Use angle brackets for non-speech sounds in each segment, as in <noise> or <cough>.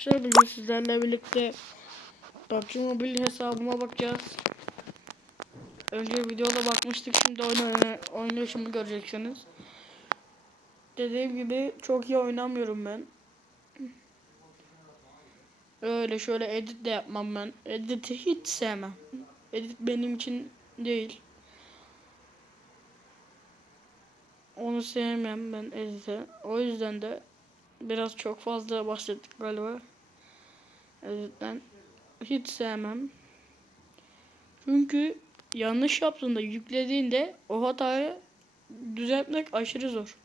Arkadaşlar bugün sizlerle birlikte PUBG Mobile hesabıma bakacağız. Önce videoda bakmıştık şimdi oyun oyna oynayışımı göreceksiniz. Dediğim gibi çok iyi oynamıyorum ben. Öyle şöyle edit de yapmam ben. Edit'i hiç sevmem. Edit benim için değil. Onu sevmem ben edit'i. O yüzden de biraz çok fazla bahsettik galiba. Edit'ten. Hiç sevmem. Çünkü yanlış yaptığında yüklediğinde o hatayı düzeltmek aşırı zor.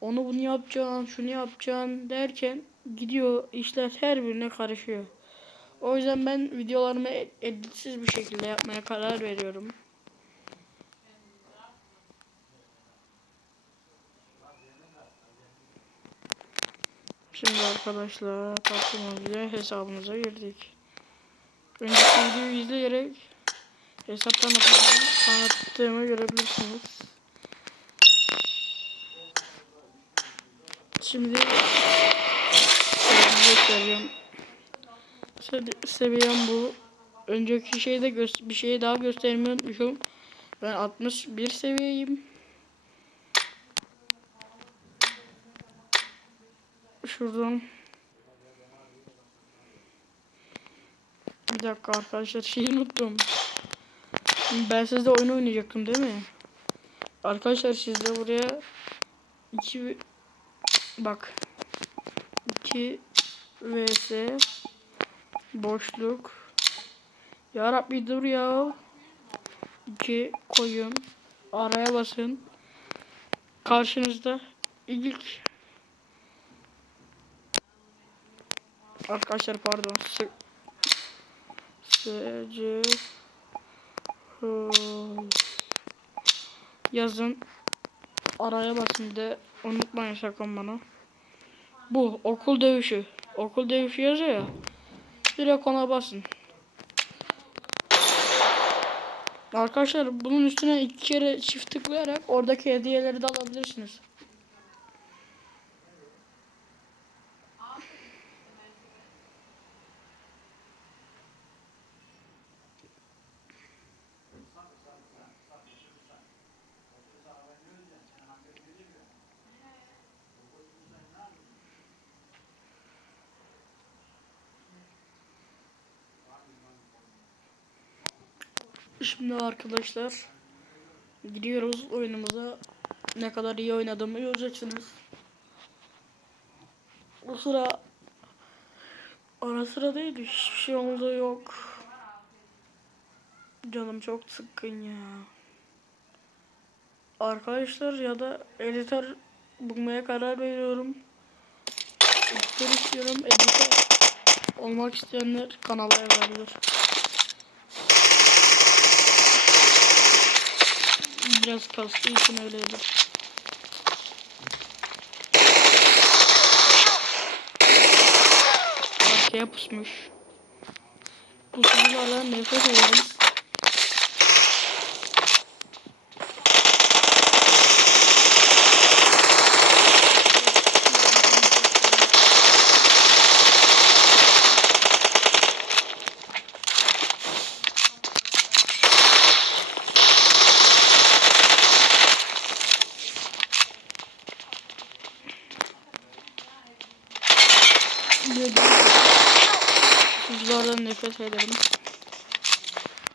Onu bunu yapacaksın, şunu yapacaksın derken gidiyor işler her birine karışıyor. O yüzden ben videolarımı ed- editsiz bir şekilde yapmaya karar veriyorum. Şimdi arkadaşlar tatlımızla hesabımıza girdik. Önceki videoyu izleyerek hesaptan tanıttığımı görebilirsiniz. Şimdi göstereceğim. Se- Seviyem bu. Önceki şeyde bir şey daha göstermeyi unutmuşum. Ben 61 seviyeyim. Şuradan. Bir dakika arkadaşlar şeyi unuttum. Ben sizde oyun oynayacaktım değil mi? Arkadaşlar sizde buraya 2 bak. 2 vs boşluk. Ya Rabbi dur ya. 2 koyun. Araya basın. Karşınızda ilk Arkadaşlar pardon. S S yazın araya basın de unutmayın sakın bana. Bu okul dövüşü. Okul dövüşü yazıyor ya. Direkt ona basın. Arkadaşlar bunun üstüne iki kere çift tıklayarak oradaki hediyeleri de alabilirsiniz. Şimdi arkadaşlar gidiyoruz oyunumuza. Ne kadar iyi oynadığımı göreceksiniz. O sıra ara sıra değil hiçbir şey oldu yok. Canım çok sıkkın ya. Arkadaşlar ya da editör bulmaya karar veriyorum. Editör istiyorum. Editör olmak isteyenler kanala yazabilir. Biraz kastığı için öyledir. Arkaya pusmuş. Pusucularla nefret ederim. Nefret ederim.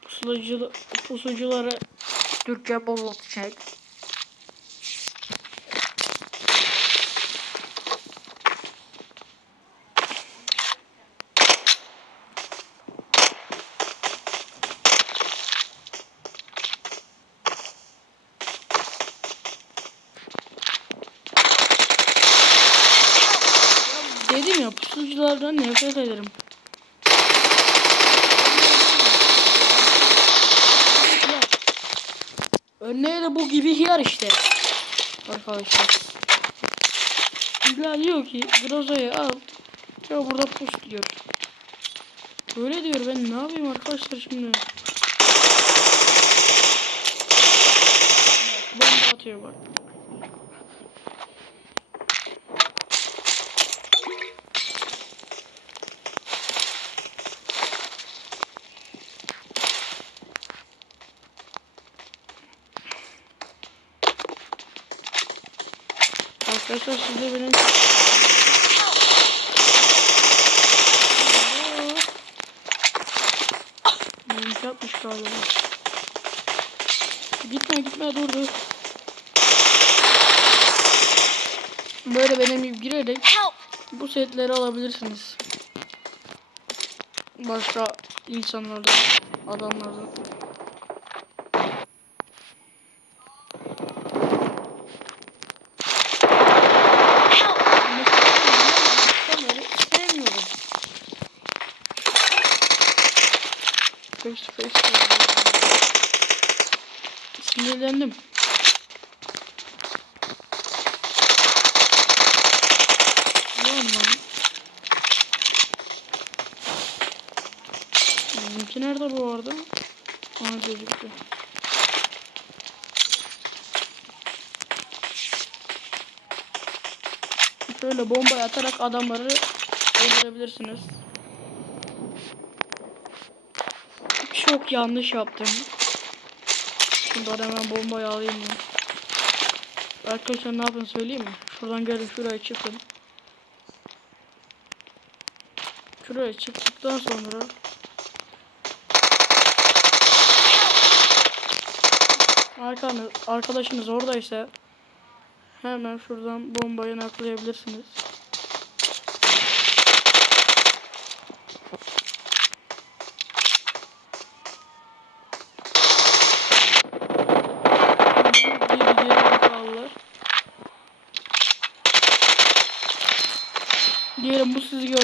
Pusucu, pusucuları Türkçe bozulacak. Dedim ya pusuculardan nefret ederim. Örneğe de bu gibi hiyar işte. Arkadaşlar. İlla diyor ki Groza'yı al. Ya burada pus diyor. Böyle diyor ben ne yapayım arkadaşlar şimdi. Bomba atıyor bak. Arkadaşlar benim yapmış galiba. Gitme gitme dur dur. Böyle benim girerek bu setleri alabilirsiniz. Başka insanlardan, adamlardan. Help! Mesela sevmiyorum. Face to face Sinirlendim. Bizimki nerede bu arada? Aha gözüktü. Şöyle bomba atarak adamları öldürebilirsiniz. Çok yanlış yaptım. Şuradan hemen bombayı alayım ya. Arkadaşlar ne yapın söyleyeyim mi? Şuradan gelin şuraya çıkın. Şuraya çıktıktan sonra Arkanız, arkadaşınız oradaysa hemen şuradan bombayı naklayabilirsiniz. Geri geri kaldılar. Diyelim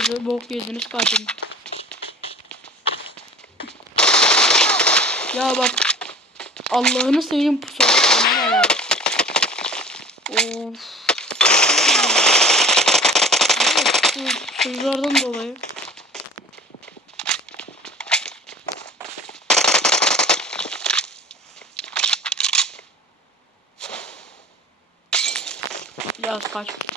gördü. Bok yediniz kaçın. Ya bak Allah'ını seveyim pusu. Of. Sözlerden dolayı. Yaz kaç.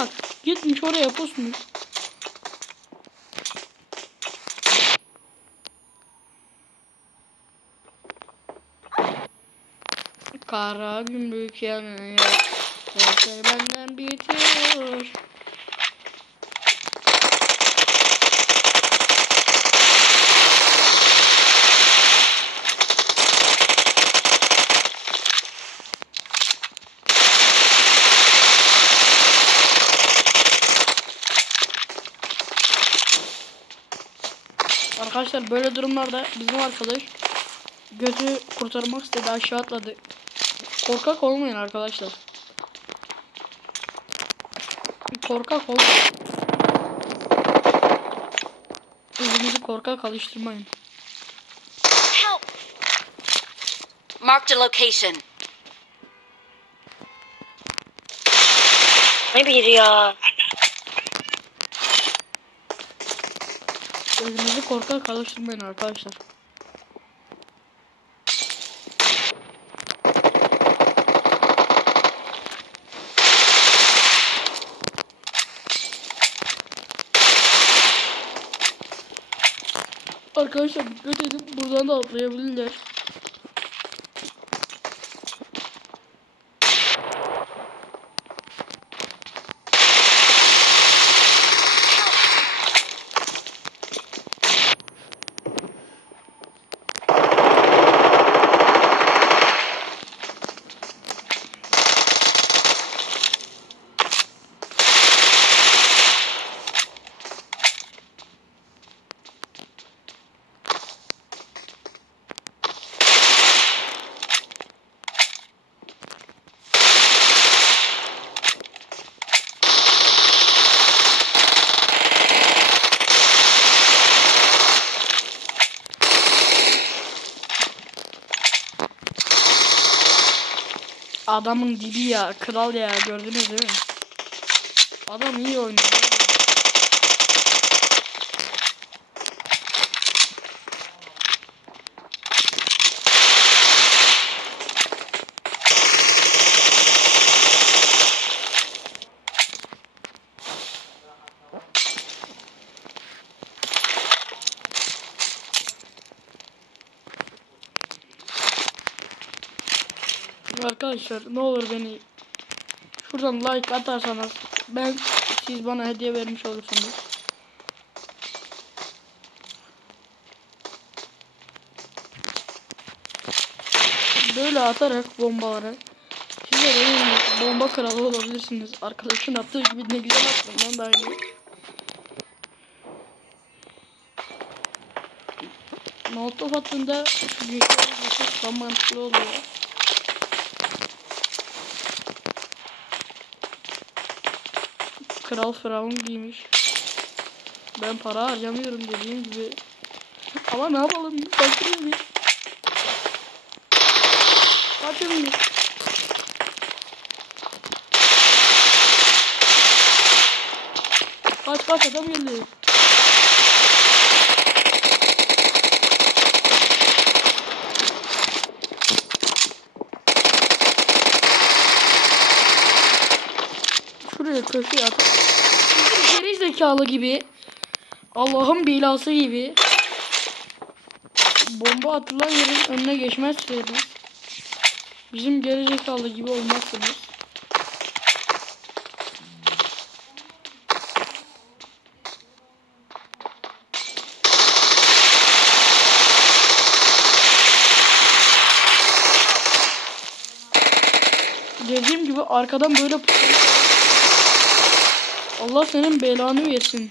Bak gitmiş oraya pusmuş. Kara gümrük yanıyor. Her şey benden bitiyor. Arkadaşlar böyle durumlarda bizim arkadaş gözü kurtarmak istedi aşağı atladı. Korkak olmayın arkadaşlar. Korkak olmayın. Özünüzü korkak alıştırmayın. Help! Marked a location. Ne bir ya? Özünüzü korkak alıştırmayın arkadaşlar. Arkadaşlar dikkat edin buradan da atlayabilirler. Adamın dibi ya, kral ya gördünüz değil mi? Adam iyi oynuyor. Arkadaşlar ne olur beni şuradan like atarsanız ben siz bana hediye vermiş olursunuz. Böyle atarak bombaları siz de benim bomba kralı olabilirsiniz. Arkadaşın attığı gibi ne güzel attım ben de aynı. Molotov attığında şu güçleri çok daha mantıklı oluyor. Kral Firavun giymiş. Ben para harcamıyorum dediğim gibi. Ama ne yapalım? Fakiriz biz. Kaçın biz. Kaç kaç adam geldi. At. Bizim geri zekalı gibi. Allah'ın belası gibi. Bomba atılan yerin önüne geçmezseniz. Bizim geri zekalı gibi olmazsınız. Dediğim gibi arkadan böyle Allah senin belanı versin.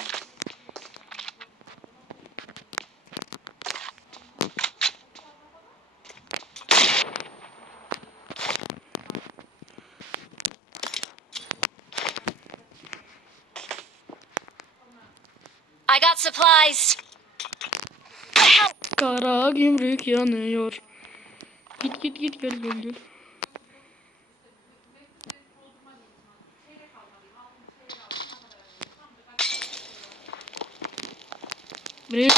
I got supplies. Kara gümrük yanıyor. Git git git gel gel gel. Buraya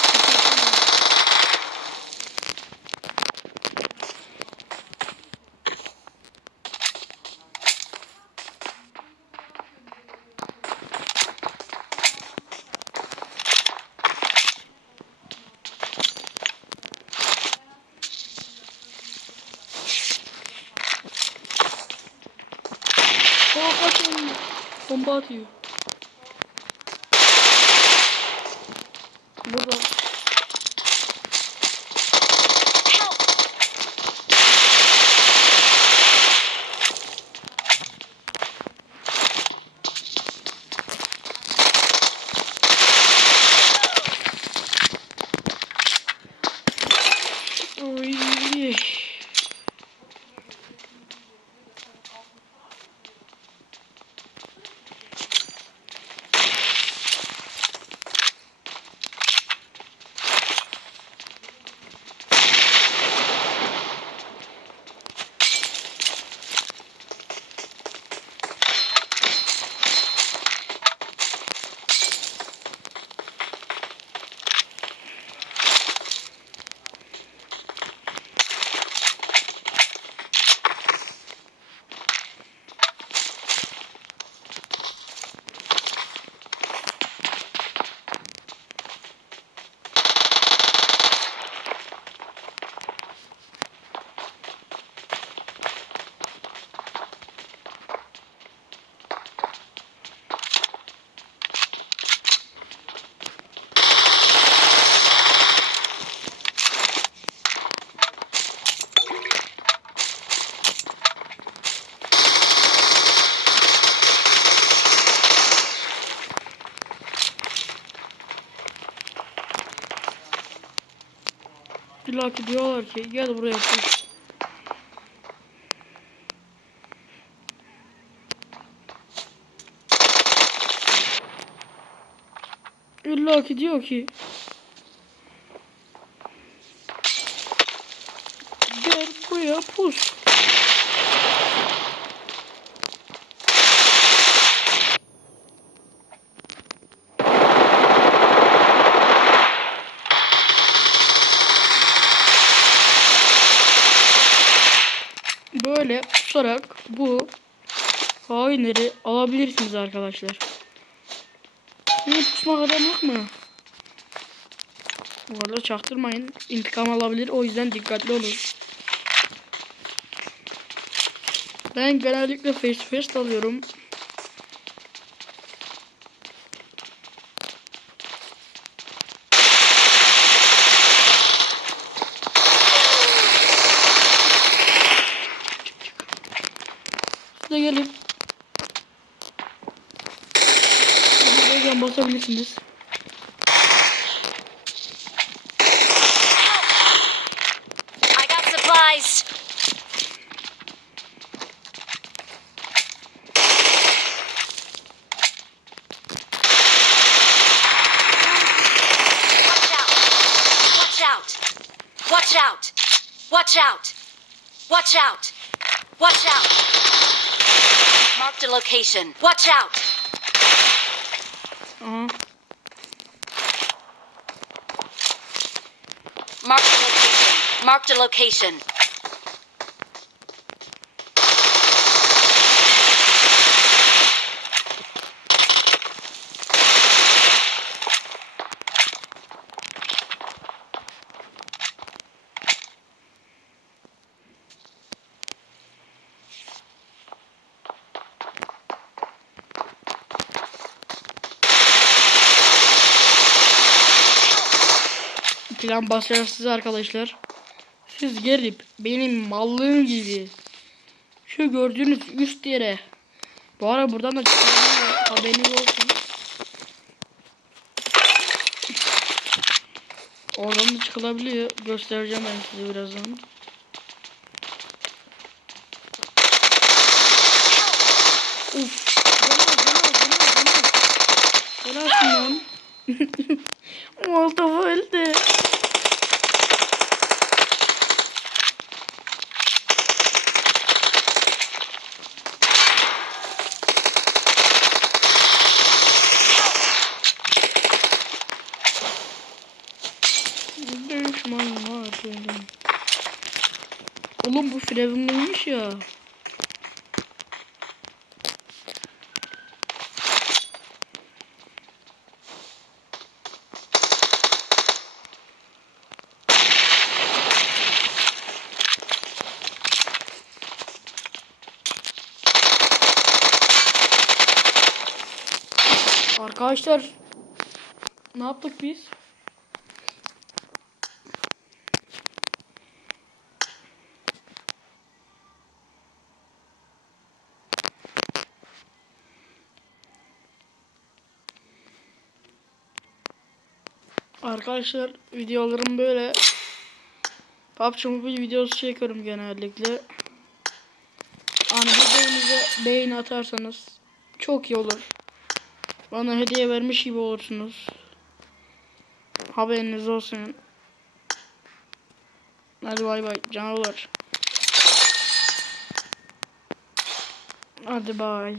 kaçın. Bomba atıyor. Burada. Help! Oy. İlla ki diyorlar ki gel buraya koş. İlla ki diyor ki gel buraya pus. Böyle pusarak bu hainleri alabilirsiniz arkadaşlar. Niye pusmak adam yok mu? Bu arada çaktırmayın. İntikam alabilir. O yüzden dikkatli olun. Ben genellikle face to face alıyorum. Buraya basabilirsiniz. I got supplies. Watch out. Watch out. Watch out. Watch out. Watch out. Marked a location. Watch out. Mhm. Mark the location. Mark the location. Plan başarısız arkadaşlar. Siz gelip benim mallığım gibi şu gördüğünüz üst yere bu ara buradan da çıkabiliyor. Haberiniz olsun. Oradan da çıkılabiliyor. Göstereceğim ben size birazdan. Uf. Döner döner döner döner. Dönersin lan. <laughs> Molotov öldü. <laughs> Düşman var benim. Oğlum bu Firavunluymuş ya. Arkadaşlar ne yaptık biz? Arkadaşlar videolarım böyle PUBG Mobile videosu çekiyorum genellikle. Hani videomuza beğeni atarsanız çok iyi olur. Bana hediye vermiş gibi olursunuz. Haberiniz olsun. Hadi bay bay canavar. Hadi bay.